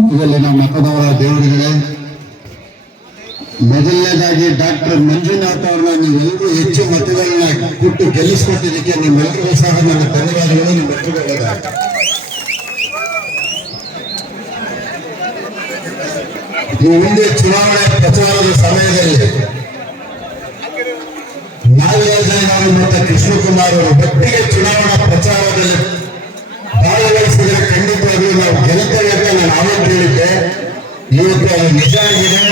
ಊರಲ್ಲಿನ ಮತದವರ ದೇವರುಗಳೇ ಮೊದಲನೇದಾಗಿ ಡಾಕ್ಟರ್ ಮಂಜುನಾಥ್ ಅವ್ರನ್ನ ನೀವೆಲ್ಲರೂ ಹೆಚ್ಚು ಮತಗಳನ್ನ ಕೊಟ್ಟು ಗೆಲ್ಲಿಸ್ಕೊಟ್ಟಿದ್ದಕ್ಕೆ ನಿಮ್ಮೆಲ್ಲರಿಗೂ ಸಹ ನನ್ನ ಧನ್ಯವಾದಗಳು ನಿಮ್ಮ. ಈ ಮುಂದೆ ಚುನಾವಣೆ ಪ್ರಚಾರದ ಸಮಯದಲ್ಲಿ ನಾಗರಾಜನವರು ಮತ್ತು ಕೃಷ್ಣಕುಮಾರ್ ಅವರು ಒಟ್ಟಿಗೆ ಚುನಾವಣಾ ಗೆಲ್ತೇವೆ ಅಂತ ನಾನು ಆವತ್ತು ಹೇಳಿದ್ದೆ ಇವತ್ತು ಅದು ನಿಜ ಆಗಿದೆ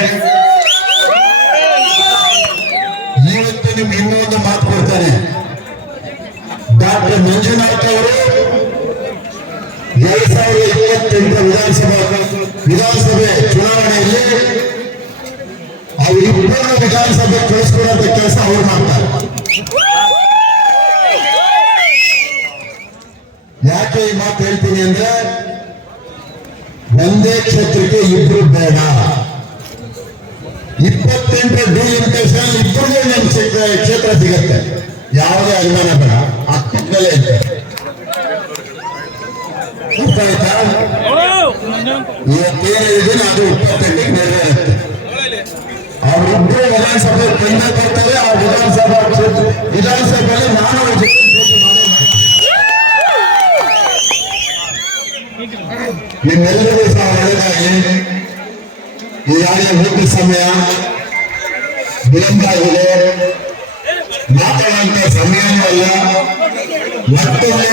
ಇವತ್ತು ನಿಮ್ಗೆ ಇನ್ನೊಂದು ಮಾತು ಕೊಡ್ತಾನೆ ಡಾಕ್ಟರ್ ಮಂಜುನಾಥ್ ಅವರು ಎರಡ್ ಸಾವಿರದ ಇಪ್ಪತ್ತೆಂಟರ ವಿಧಾನಸಭಾ ವಿಧಾನಸಭೆ ಚುನಾವಣೆಯಲ್ಲಿ ಅವರಿಬ್ಬರನ್ನ ವಿಧಾನಸಭೆ ಕಳಿಸ್ಕೊಡುವಂತ ಕೆಲಸ ಅವ್ರು ಮಾಡ್ತಾರೆ ಯಾಕೆ ಈ ಮಾತು ಹೇಳ್ತೀನಿ ಅಂದ್ರೆ ಒಂದೇ ಕ್ಷೇತ್ರಕ್ಕೆ ಇಬ್ರು ಬೇಡ. ಇಪ್ಪತ್ತೆಂಟರ ಡಿಲಿಮಿಟೇಷನ್ ಇಬ್ಬರಿಗೆ ನಮ್ಮ ಕ್ಷೇತ್ರ ಕ್ಷೇತ್ರ ಸಿಗತ್ತೆ. ಯಾವುದೇ ಅನುಮಾನ ಬೇಡ. ಹತ್ತಕ್ಕಲ್ಲೇ ಇದೆ. ಅರ್ಥ ಆಯ್ತಾ? ಇವತ್ತೇನಿದೆ ಅದು ಇಪ್ಪತ್ತೆಂಟಕ್ಕೆ ನೆರವೇರುತ್ತೆ. ಅವರಿಬ್ಬರು ವಿಧಾನಸಭೆ ಕೇಂದ್ರ ಕೊಡ್ತಾರೆ ಆ ವಿಧಾನಸಭಾ ಕ್ಷೇತ್ರ ವಿಧಾನಸಭೆಯಲ್ಲಿ ನಾನು ನಿಮ್ಮೆಲ್ಲರಿಗೂ ಸಹ ಒಳ್ಳೆಯದಾಗಿ. ಈಗಾಗಲೇ ಊಟ ಸಮಯ ವಿಳಂಬ ಆಗಿದೆ ಮಾತಾಡುವಂತ ಅಲ್ಲ ಮತ್ತೊಮ್ಮೆ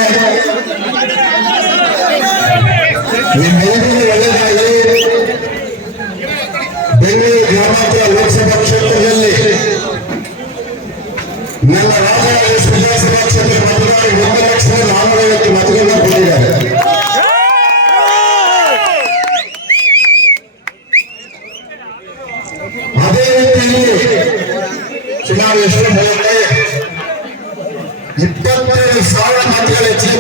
ನಿಮ್ಮೆಲ್ಲರಿಗೂ ಸುಮಾರು ಎಷ್ಟು ಮೂವತ್ತೈ ಇಪ್ಪತ್ತೇಳು ಸಾವಿರ ಮತಗಳು ಹೆಚ್ಚಿಗೆ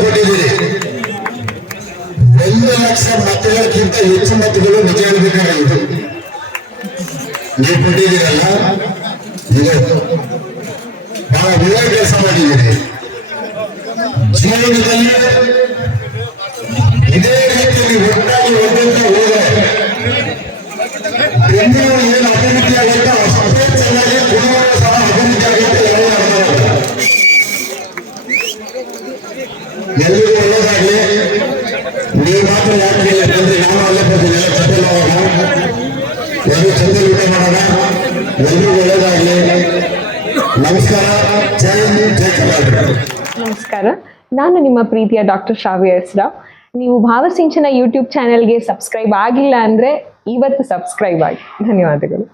ಒಂದು ಲಕ್ಷ ಮತಗಳಕ್ಕಿಂತ ಹೆಚ್ಚು ಮತಗಳು ನಿಜ ಹೇಳ್ಬೇಕಾಗಿತ್ತು. ನೀವು ಕೊಟ್ಟಿದ್ದೀರಲ್ಲ? ಇದೆ. ಬಹಳ ಒಳ್ಳೆ ಕೆಲಸ ಮಾಡಿದ್ದೀರಿ. ಜೀವನದಲ್ಲಿ ಇದೇ ರೀತಿಯಲ್ಲಿ ಒಟ್ಟಾಗಿ ಹೋದರೆ ಬೆಂಗಳೂರು ಏನು ಎಲ್ರಿಗೂ ಒಳ್ಳೆಯದಾಗಲಿ ನೀವು ಮಾತ್ರ ಯಾಕೆ ಬಂದ್ರೆ ನಾನು ಅಲ್ಲೇ ಬರ್ತೀನಿ ಎಲ್ಲ ಜೊತೆಲಿ ಹೋಗೋಣ. ಎಲ್ಲರೂ ಜೊತೆಲಿ ಊಟ ಮಾಡೋಣ? ಎಲ್ರಿಗೂ ಒಳ್ಳೆಯದಾಗಲಿ ನಮಸ್ಕಾರ. ಜೈ ಜೈ ನಮಸ್ಕಾರ. ನಾನು ನಿಮ್ಮ ಪ್ರೀತಿಯ ಡಾಕ್ಟರ್ ಶ್ರಾವ್ಯ ಎಸ್ ರಾವ್ ನೀವು ಭಾವಸಿಂಚನ ಯೂಟ್ಯೂಬ್ ಚಾನೆಲ್ಗೆ ಸಬ್ಸ್ಕ್ರೈಬ್ ಆಗಿಲ್ಲ ಅಂದ್ರೆ ಇವತ್ತು ಸಬ್ಸ್ಕ್ರೈಬ್ ಆಗಿ. ಧನ್ಯವಾದಗಳು.